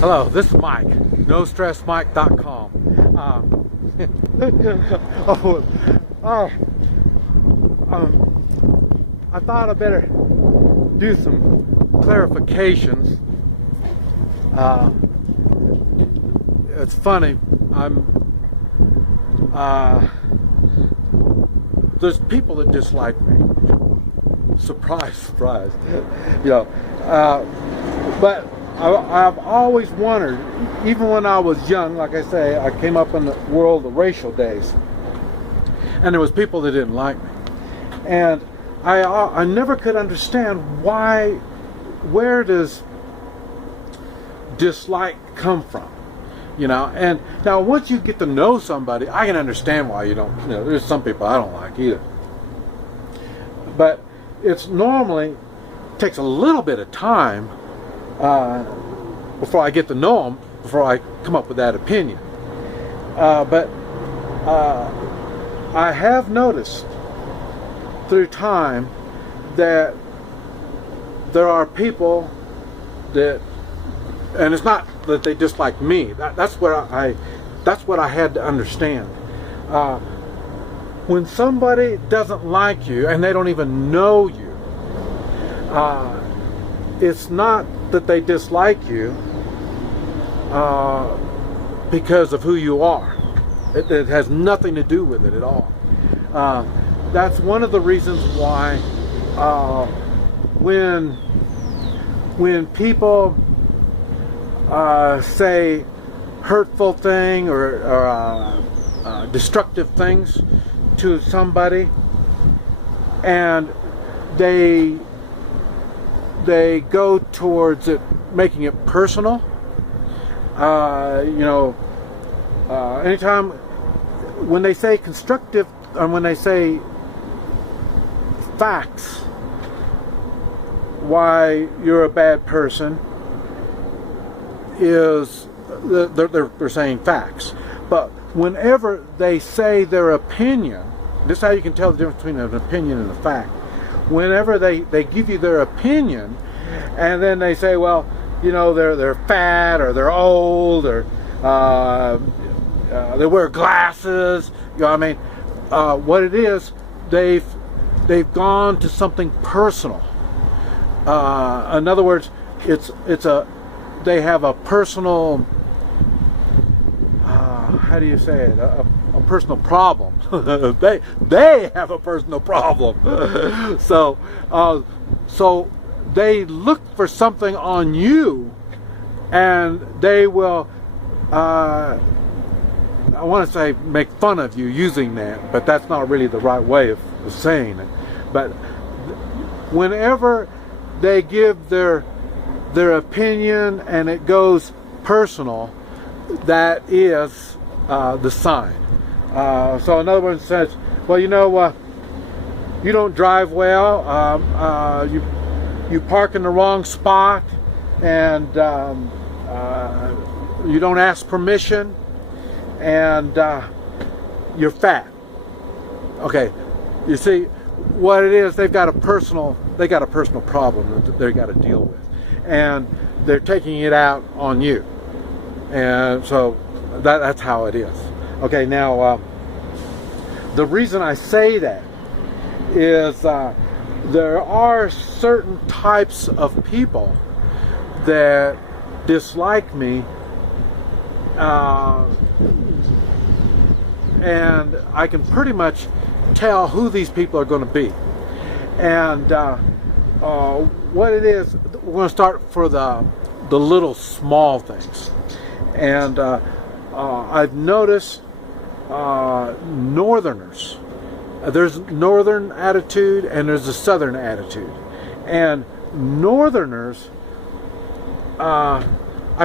Hello, this is Mike, NoStressMike.com. oh, oh, I thought I better do some clarifications. It's funny. There's people that dislike me. Surprise, surprise. But I've always wondered, even when I was young, like I say, I came up in the world of racial days, and there was people that didn't like me, and I never could understand where does dislike come from, and now once you get to know somebody, I can understand why you don't, there's some people I don't like either, but it's normally takes a little bit of time before I get to know them, before I come up with that opinion. But I have noticed through time that there are people that, and it's not that they dislike me. That's what I had to understand. When somebody doesn't like you and they don't even know you, it's not that they dislike you because of who you are. It has nothing to do with it at all. That's one of the reasons why when people say hurtful thing or destructive things to somebody, and they go towards it, making it personal. Anytime when they say constructive, or when they say facts, why you're a bad person, is they're saying facts. But whenever they say their opinion, this is how you can tell the difference between an opinion and a fact. Whenever they give you their opinion, and then they say, well, they're fat, or they're old, or they wear glasses. What it is, they've gone to something personal. In other words, they have a personal, how do you say it? A personal problem. they have a personal problem. So they look for something on you, and they will, I want to say, make fun of you using that, but that's not really the right way of saying it. But whenever they give their opinion and it goes personal, that is the sign. So in other words, it says, well, you don't drive well, you park in the wrong spot, and you don't ask permission, and you're fat. Okay, you see what it is? They got a personal problem that they got to deal with, and they're taking it out on you, and so that's how it is. Okay, now the reason I say that is there are certain types of people that dislike me, and I can pretty much tell who these people are going to be. And what it is, we're going to start for the little small things. And I've noticed Northerners. There's northern attitude and there's a southern attitude. And Northerners, I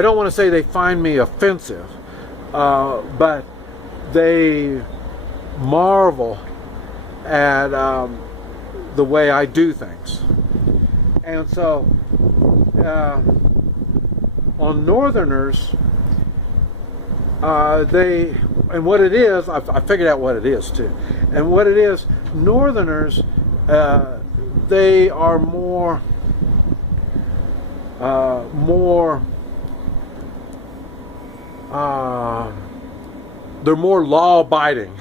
don't want to say they find me offensive, but they marvel at the way I do things. And so on Northerners, and what it is, I figured out what it is too. And what it is, Northerners, they are more they're more law-abiding.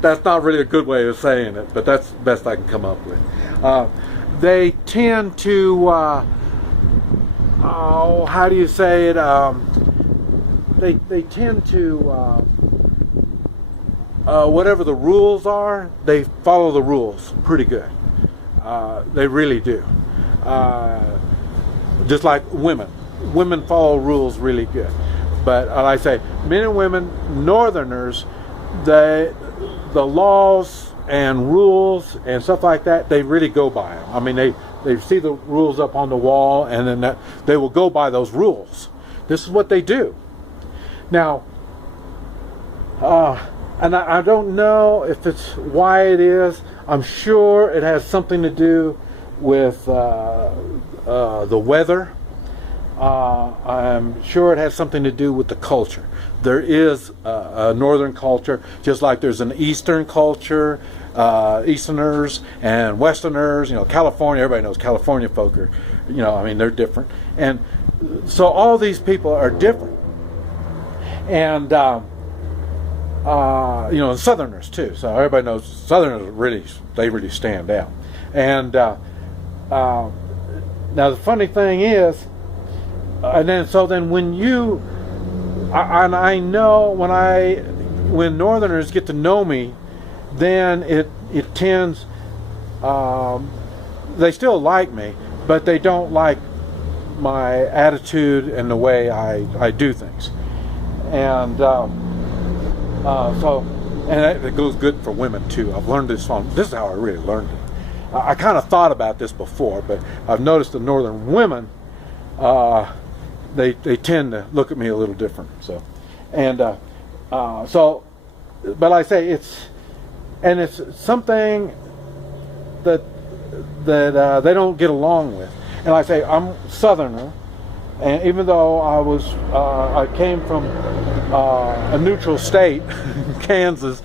That's not really a good way of saying it, but that's the best I can come up with. They tend to, how do you say it? They tend to, whatever the rules are, they follow the rules pretty good. They really do. Just like women. Women follow rules really good. But like I say, men and women, Northerners, the laws and rules and stuff like that, they really go by them. I mean, they see the rules up on the wall, and then they will go by those rules. This is what they do. Now, and I don't know if it's why it is. I'm sure it has something to do with the weather. I'm sure it has something to do with the culture. There is a northern culture, just like there's an eastern culture, Easterners and Westerners. You know, California, everybody knows California folk are, you know, I mean, they're different. And so all these people are different. And, you know, Southerners too. So everybody knows Southerners they really stand out. And now the funny thing is, and then when you, and I know when Northerners get to know me, then it tends, they still like me, but they don't like my attitude and the way I do things. And and it goes good for women too. I've learned this is how I really learned it. I kind of thought about this before, but I've noticed the Northern women, they tend to look at me a little different. So, and but I say it's something that they don't get along with. And I say I'm Southerner, and even though I came from a neutral state, Kansas,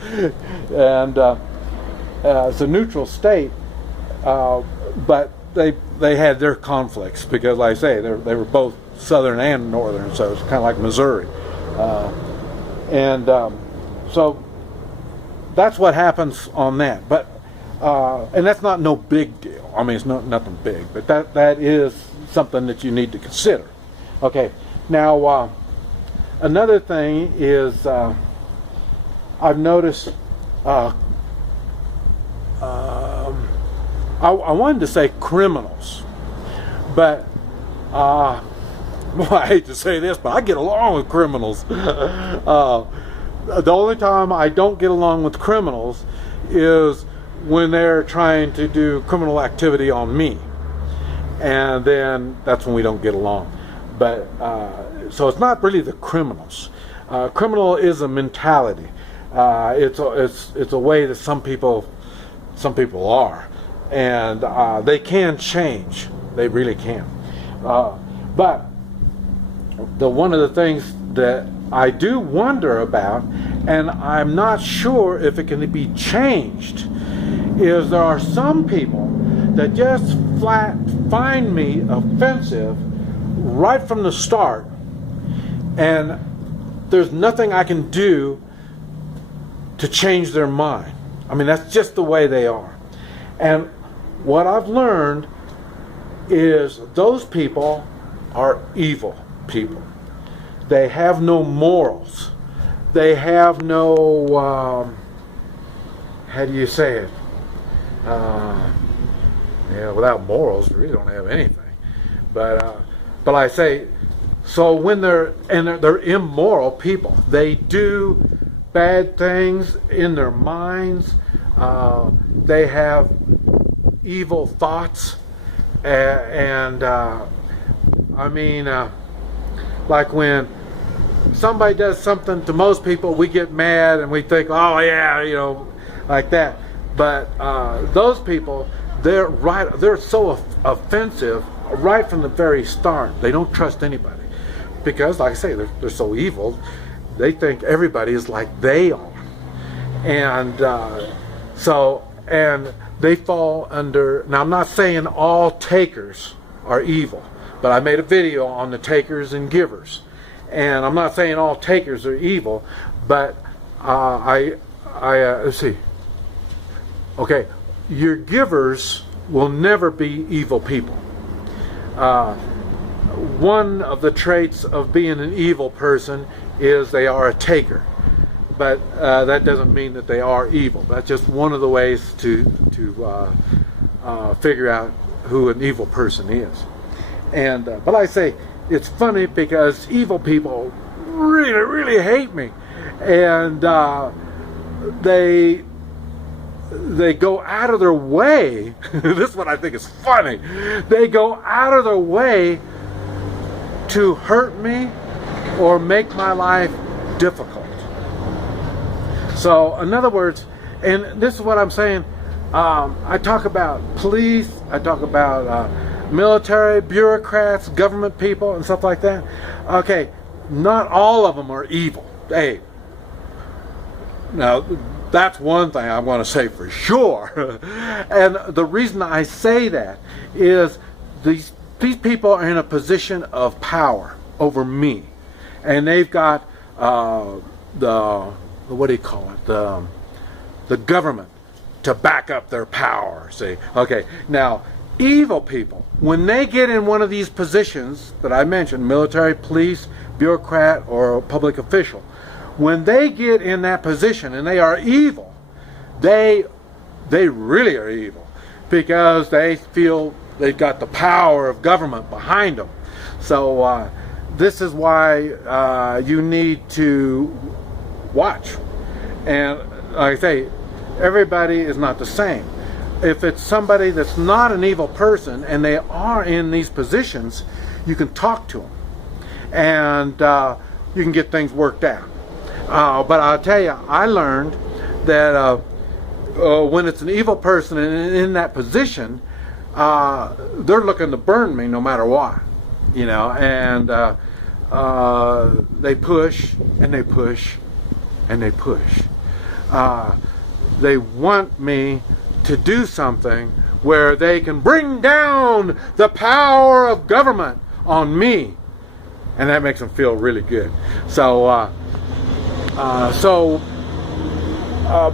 and it's a neutral state, but they had their conflicts because, like I say, they were both Southern and Northern, so it's kind of like Missouri, and so that's what happens on that. But and that's not no big deal. I mean, it's nothing big, but that is something that you need to consider. Okay, now another thing is I've noticed. I wanted to say criminals, but well, I hate to say this, but I get along with criminals. The only time I don't get along with criminals is when they're trying to do criminal activity on me, and then that's when we don't get along. But so it's not really the criminals. Criminal is a mentality. It's a way that some people are, and they can change. They really can. But one of the things that I do wonder about, and I'm not sure if it can be changed, is there are some people that just flat find me offensive right from the start, and there's nothing I can do to change their mind. I mean, that's just the way they are. And what I've learned is those people are evil people. They have no morals. They have no, how do you say it? Without morals, you really don't have anything. But I say, so when they're immoral people, they do bad things in their minds. They have evil thoughts, and I mean, like when somebody does something to most people, we get mad and we think, oh yeah, you know, like that. But those people, they're so offensive right from the very start. They don't trust anybody because, like I say, they're so evil. They think everybody is like they are, and and they fall under. Now, I'm not saying all takers are evil, but I made a video on the takers and givers, And I'm not saying all takers are evil, but let's see. Okay, your givers will never be evil people. One of the traits of being an evil person is they are a taker. But that doesn't mean that they are evil. That's just one of the ways to figure out who an evil person is. And but I say it's funny because evil people really hate me, and they go out of their way. This is what I think is funny. They go out of their way to hurt me or make my life difficult. So, in other words, and this is what I'm saying, I talk about police, I talk about military, bureaucrats, government people, and stuff like that. Okay, not all of them are evil. Hey, now that's one thing I want to say for sure. And the reason I say that is these people are in a position of power over me, and they've got what do you call it? The government to back up their power. See, okay. Now, evil people, when they get in one of these positions that I mentioned, military, police, bureaucrat, or public official, when they get in that position and they are evil, they really are evil because they feel they've got the power of government behind them. So this is why you need to watch. And like I say, everybody is not the same. If it's somebody that's not an evil person and they are in these positions, you can talk to them and you can get things worked out. But I'll tell you, I learned that when it's an evil person and in that position, they're looking to burn me no matter what, you know, and they push and they push and they push. They want me to do something where they can bring down the power of government on me, and that makes them feel really good. So,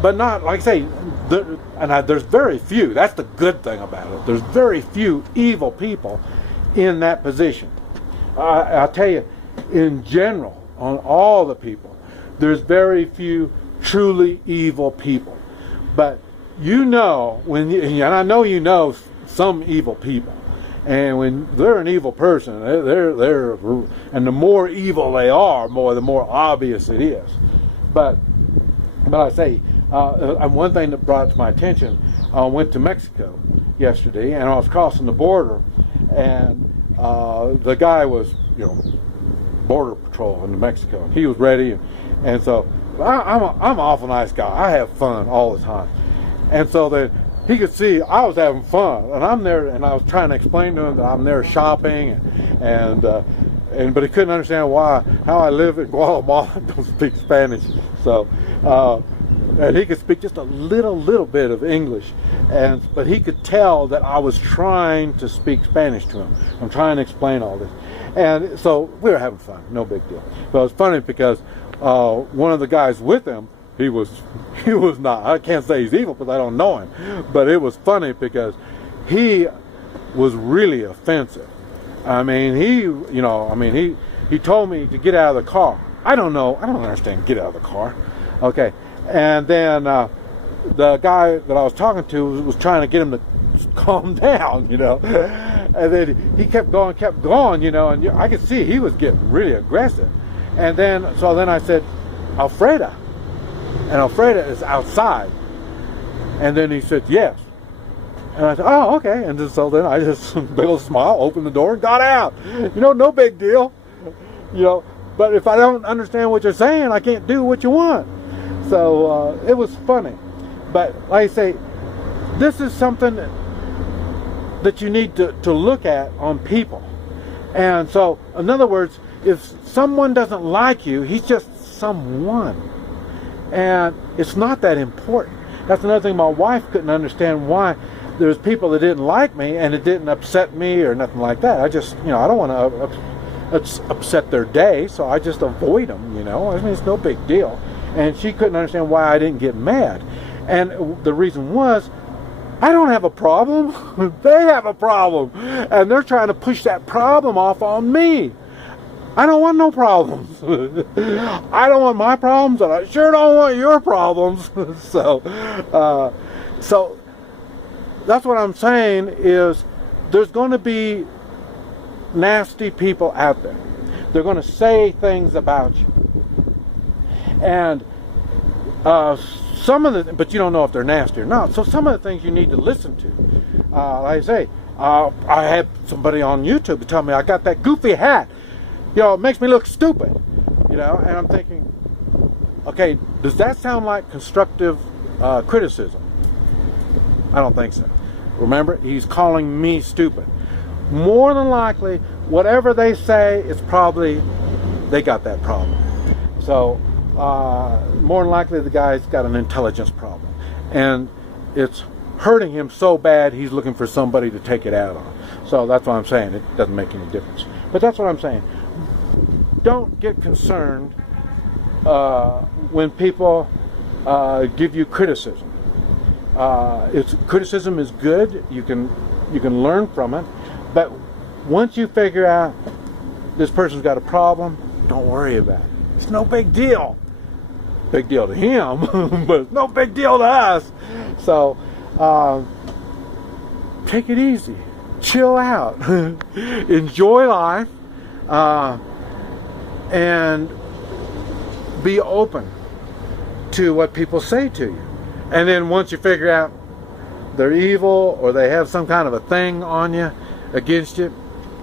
but not, like I say, there's very few. That's the good thing about it. There's very few evil people in that position. I'll tell you, in general, on all the people, there's very few truly evil people. But you know, and I know you know some evil people, and when they're an evil person, they're and the more evil they are, the more obvious it is. But I say, one thing that brought it to my attention, I went to Mexico yesterday, and I was crossing the border, and the guy was, border patrol in Mexico. He was ready, and so I'm an awful nice guy. I have fun all the time. And so that he could see I was having fun, and I'm there, and I was trying to explain to him that I'm there shopping, but he couldn't understand how I live in Guatemala and don't speak Spanish. So, and he could speak just a little bit of English, but he could tell that I was trying to speak Spanish to him. I'm trying to explain all this, and so we were having fun, no big deal. But it was funny because one of the guys with him, he was not, I can't say he's evil because I don't know him, but it was funny because he was really offensive. I mean, he told me to get out of the car. I don't understand get out of the car. Okay. And then the guy that I was talking to was trying to get him to calm down, and then he kept going, and I could see he was getting really aggressive. And then I said, Alfreda. And Alfreda is outside. And then he said, yes. And I said, oh, okay. And so then I just, big old smile, opened the door and got out. No big deal. But if I don't understand what you're saying, I can't do what you want. So it was funny. But like I say, this is something that you need to look at on people. And so, in other words, if someone doesn't like you, he's just someone. And it's not that important. That's another thing my wife couldn't understand, why there's people that didn't like me and it didn't upset me or nothing like that. I just, I don't want to upset their day, so I just avoid them, you know. I mean, it's no big deal. And she couldn't understand why I didn't get mad. And the reason was, I don't have a problem. They have a problem. And they're trying to push that problem off on me. I don't want no problems. I don't want my problems, and I sure don't want your problems. So that's what I'm saying is there's going to be nasty people out there. They're going to say things about you. And but you don't know if they're nasty or not. So some of the things you need to listen to. Like I say, I had somebody on YouTube tell me I got that goofy hat. You know, it makes me look stupid. You know, and I'm thinking, okay, does that sound like constructive criticism? I don't think so. Remember, he's calling me stupid. More than likely, whatever they say, it's probably they got that problem. So more than likely the guy's got an intelligence problem, and it's hurting him so bad he's looking for somebody to take it out on. So that's what I'm saying. It doesn't make any difference. But that's what I'm saying. Don't get concerned when people give you criticism. Criticism is good. You can learn from it. But once you figure out this person's got a problem, don't worry about it. It's no big deal. Big deal to him, but it's no big deal to us. So take it easy. Chill out. Enjoy life. And be open to what people say to you. And then once you figure out they're evil or they have some kind of a thing on you, against you,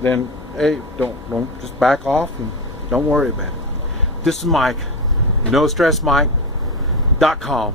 then hey, don't just back off and don't worry about it. This is Mike, NoStressMike.com.